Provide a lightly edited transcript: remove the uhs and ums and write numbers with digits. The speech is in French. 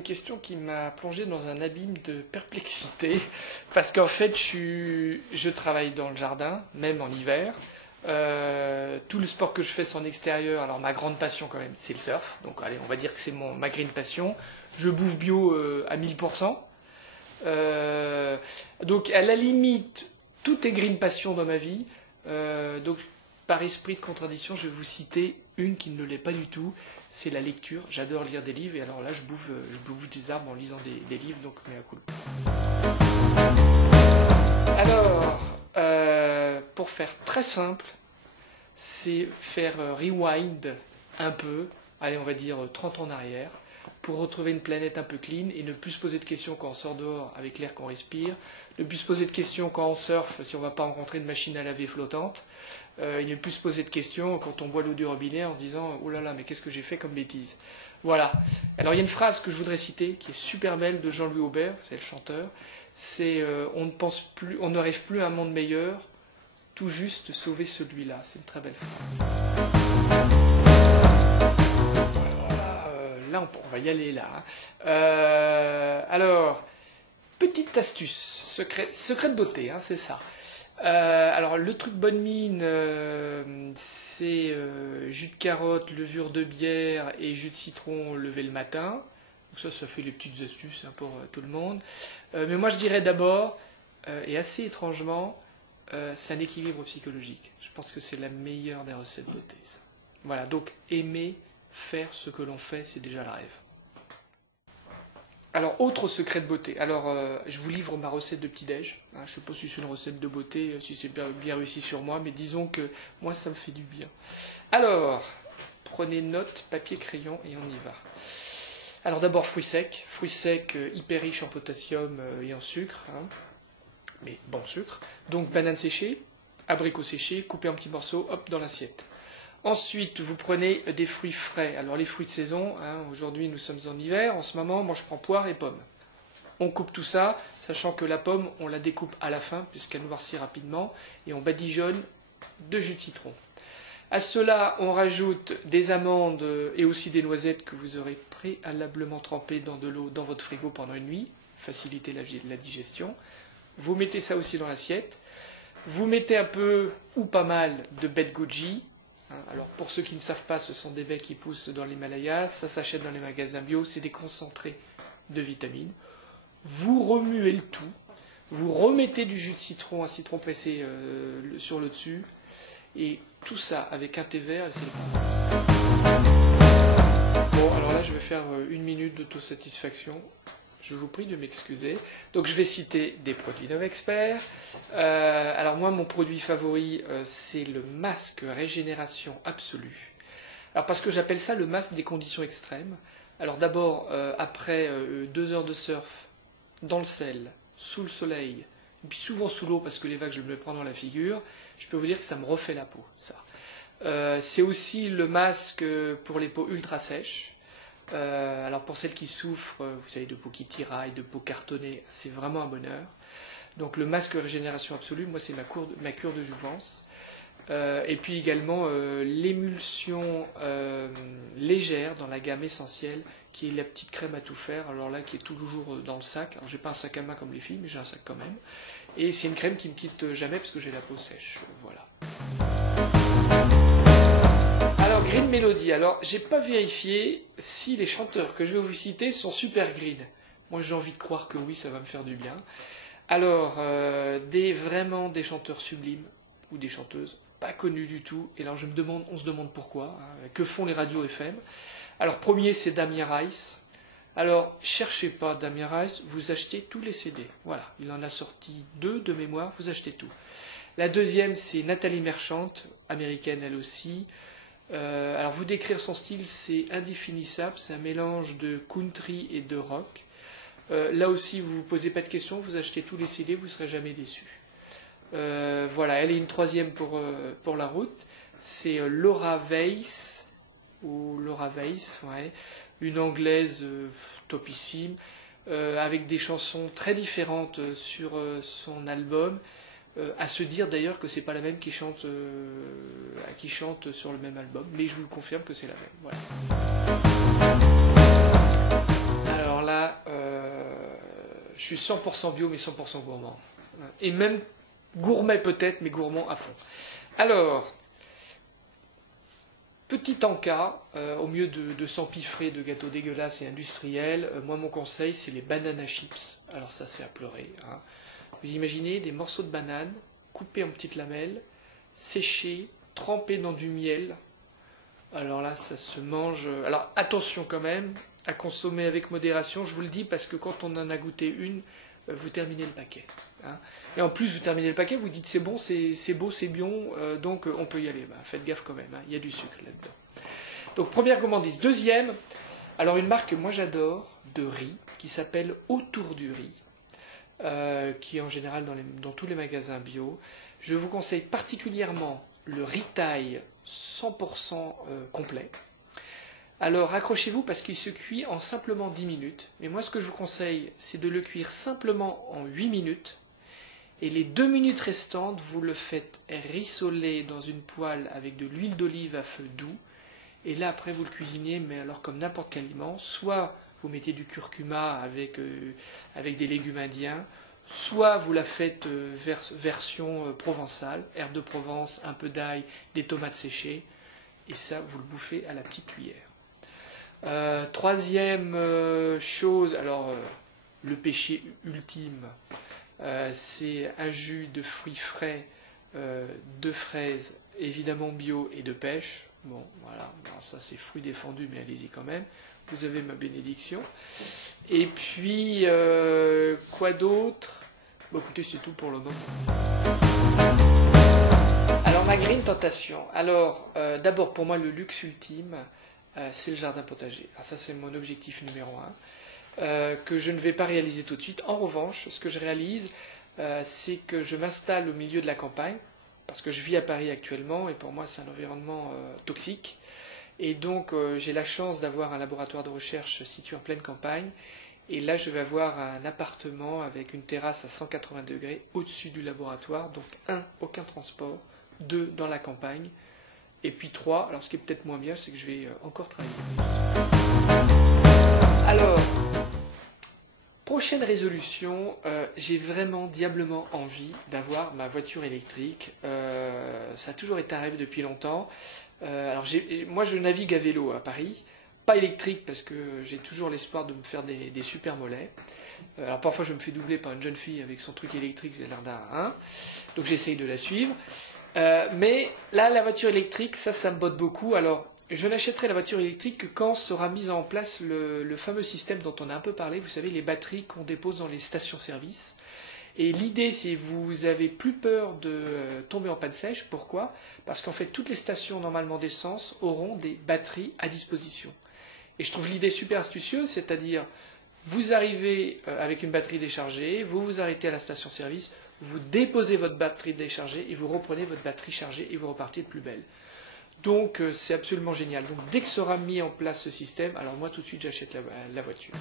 une question qui m'a plongé dans un abîme de perplexité, parce qu'en fait, je travaille dans le jardin, même en hiver. Tout le sport que je fais, c'est en extérieur. Alors ma grande passion quand même, c'est le surf. Donc allez, on va dire que c'est ma grande passion. Je bouffe bio à 1000%. Donc à la limite, tout est green passion dans ma vie. Donc par esprit de contradiction, je vais vous citer une qui ne l'est pas du tout. C'est la lecture. J'adore lire des livres et alors là, je bouffe des arbres en lisant des livres. Donc mea culpa. Alors, pour faire très simple, c'est faire rewind un peu, allez, on va dire 30 ans en arrière, pour retrouver une planète un peu clean et ne plus se poser de questions quand on sort dehors avec l'air qu'on respire, ne plus se poser de questions quand on surfe si on ne va pas rencontrer une machine à laver flottante, et ne plus se poser de questions quand on boit l'eau du robinet en se disant « Oh là là, mais qu'est-ce que j'ai fait comme bêtise ?» Voilà. Alors il y a une phrase que je voudrais citer qui est super belle de Jean-Louis Aubert, c'est le chanteur, c'est on ne rêve plus à un monde meilleur, tout juste sauver celui-là. C'est une très belle phrase. Là, on va y aller là. Alors, petite astuce, secret de beauté, hein, c'est ça. Alors, le truc bonne mine, c'est jus de carotte, levure de bière et jus de citron levé le matin. Donc ça fait les petites astuces hein, pour tout le monde. Mais moi, je dirais d'abord, et assez étrangement, c'est un équilibre psychologique. Je pense que c'est la meilleure des recettes de beauté. Ça. Voilà, donc aimer faire ce que l'on fait, c'est déjà le rêve. Alors, autre secret de beauté. Alors, je vous livre ma recette de petit-déj. Hein, je ne sais pas si c'est une recette de beauté, si c'est bien réussi sur moi, mais disons que moi, ça me fait du bien. Alors, prenez note, papier, crayon, et on y va. Alors d'abord, fruits secs hyper riches en potassium et en sucre. Hein. Mais bon sucre. Donc bananes séchées, abricots séchés, coupés en petits morceaux, hop, dans l'assiette. Ensuite, vous prenez des fruits frais. Alors les fruits de saison, hein, aujourd'hui nous sommes en hiver, en ce moment, moi je prends poire et pommes. On coupe tout ça, sachant que la pomme, on la découpe à la fin, puisqu'elle noircit rapidement, et on badigeonne de jus de citron. À cela, on rajoute des amandes et aussi des noisettes que vous aurez préalablement trempées dans de l'eau dans votre frigo pendant une nuit, faciliter la digestion. Vous mettez ça aussi dans l'assiette. Vous mettez un peu ou pas mal de baies de goji. Alors pour ceux qui ne savent pas, ce sont des baies qui poussent dans l'Himalaya. Ça s'achète dans les magasins bio. C'est des concentrés de vitamines. Vous remuez le tout. Vous remettez du jus de citron, un citron pressé sur le dessus. Et tout ça avec un thé vert et c'est le bon, alors là je vais faire une minute d'autosatisfaction. Je vous prie de m'excuser. Donc je vais citer des produits Novexpert. Alors moi mon produit favori c'est le masque régénération absolue. Alors parce que j'appelle ça le masque des conditions extrêmes. Alors d'abord après 2 heures de surf dans le sel, sous le soleil, et puis souvent sous l'eau parce que les vagues je me les prends dans la figure, je peux vous dire que ça me refait la peau, ça. C'est aussi le masque pour les peaux ultra sèches. Alors pour celles qui souffrent, vous savez, de peau qui tiraille, de peau cartonnée, c'est vraiment un bonheur. Donc le masque régénération absolue, moi c'est ma cure de jouvence. Et puis également l'émulsion légère dans la gamme essentielle, qui est la petite crème à tout faire, alors là qui est toujours dans le sac. Alors j'ai pas un sac à main comme les filles, mais j'ai un sac quand même. Et c'est une crème qui me quitte jamais parce que j'ai la peau sèche. Voilà. Alors Green Melody, alors j'ai pas vérifié si les chanteurs que je vais vous citer sont super green. Moi j'ai envie de croire que oui, ça va me faire du bien. Alors vraiment des chanteurs sublimes ou des chanteuses pas connues du tout. Et là on se demande pourquoi. Hein, que font les radios FM? Alors premier c'est Damien Rice. Alors cherchez pas Damien Rice, vous achetez tous les CD. Voilà, il en a sorti 2 de mémoire, vous achetez tout. La deuxième c'est Nathalie Merchant, américaine elle aussi. Alors vous décrire son style c'est indéfinissable, c'est un mélange de country et de rock. Là aussi vous ne vous posez pas de questions, vous achetez tous les CD, vous ne serez jamais déçus. Voilà, elle est une troisième pour la route, c'est Laura Weiss, ouais, une anglaise topissime, avec des chansons très différentes sur son album. À se dire d'ailleurs que c'est pas la même qui chante sur le même album, mais je vous le confirme que c'est la même. Voilà. Alors là, suis 100% bio, mais 100% gourmand. Et même gourmet peut-être, mais gourmand à fond. Alors, petit encas, au mieux de s'empiffrer de gâteaux dégueulasses et industriels, moi mon conseil c'est les banana chips. Alors ça c'est à pleurer. Hein. Vous imaginez des morceaux de banane coupés en petites lamelles, séchés, trempés dans du miel. Alors là ça se mange... Alors attention quand même, à consommer avec modération, je vous le dis, parce que quand on en a goûté une, vous terminez le paquet. Hein. Et en plus, vous terminez le paquet, vous dites c'est bon, c'est beau, c'est bon, donc on peut y aller. Bah, faites gaffe quand même, hein, il y a du sucre là-dedans. Donc première gourmandise. Deuxième, alors une marque que moi j'adore, de riz, qui s'appelle Autour du riz, qui est en général dans tous les magasins bio. Je vous conseille particulièrement le riz taille 100% complet. Alors accrochez-vous parce qu'il se cuit en simplement 10 minutes. Mais moi ce que je vous conseille, c'est de le cuire simplement en 8 minutes. Et les 2 minutes restantes, vous le faites rissoler dans une poêle avec de l'huile d'olive à feu doux. Et là après vous le cuisinez, mais alors comme n'importe quel aliment. Soit vous mettez du curcuma avec des légumes indiens, soit vous la faites version provençale, herbe de Provence, un peu d'ail, des tomates séchées. Et ça, vous le bouffez à la petite cuillère. Troisième chose, alors le péché ultime, c'est un jus de fruits frais, de fraises, évidemment bio et de pêche. Bon, voilà, alors ça c'est fruits défendus, mais allez-y quand même. Vous avez ma bénédiction. Et puis, quoi d'autre? Bon, écoutez, c'est tout pour le moment. Alors, ma green tentation. Alors, d'abord, pour moi, le luxe ultime, c'est le jardin potager. Alors ça, c'est mon objectif numéro 1, que je ne vais pas réaliser tout de suite. En revanche, ce que je réalise, c'est que je m'installe au milieu de la campagne, parce que je vis à Paris actuellement, et pour moi, c'est un environnement toxique. Et donc, j'ai la chance d'avoir un laboratoire de recherche situé en pleine campagne. Et là, je vais avoir un appartement avec une terrasse à 180 degrés au-dessus du laboratoire. Donc, 1, aucun transport. 2, dans la campagne. Et puis 3, alors ce qui est peut-être moins bien, c'est que je vais encore travailler. Alors, prochaine résolution, j'ai vraiment diablement envie d'avoir ma voiture électrique. Ça a toujours été un rêve depuis longtemps. Alors moi je navigue à vélo à Paris, pas électrique parce que j'ai toujours l'espoir de me faire des super mollets. Alors parfois je me fais doubler par une jeune fille avec son truc électrique, j'ai l'air d'un donc j'essaye de la suivre. Mais là la voiture électrique, ça me botte beaucoup. Alors je n'achèterai la voiture électrique que quand sera mis en place le fameux système dont on a un peu parlé, vous savez, les batteries qu'on dépose dans les stations-service. Et l'idée, c'est que vous avez plus peur de tomber en panne sèche. Pourquoi? Parce qu'en fait, toutes les stations normalement d'essence auront des batteries à disposition. Et je trouve l'idée super astucieuse, c'est-à-dire, vous arrivez avec une batterie déchargée, vous vous arrêtez à la station-service, vous déposez votre batterie déchargée et vous reprenez votre batterie chargée et vous repartez de plus belle. Donc, c'est absolument génial. Donc, dès que sera mis en place ce système, alors moi, tout de suite, j'achète la voiture.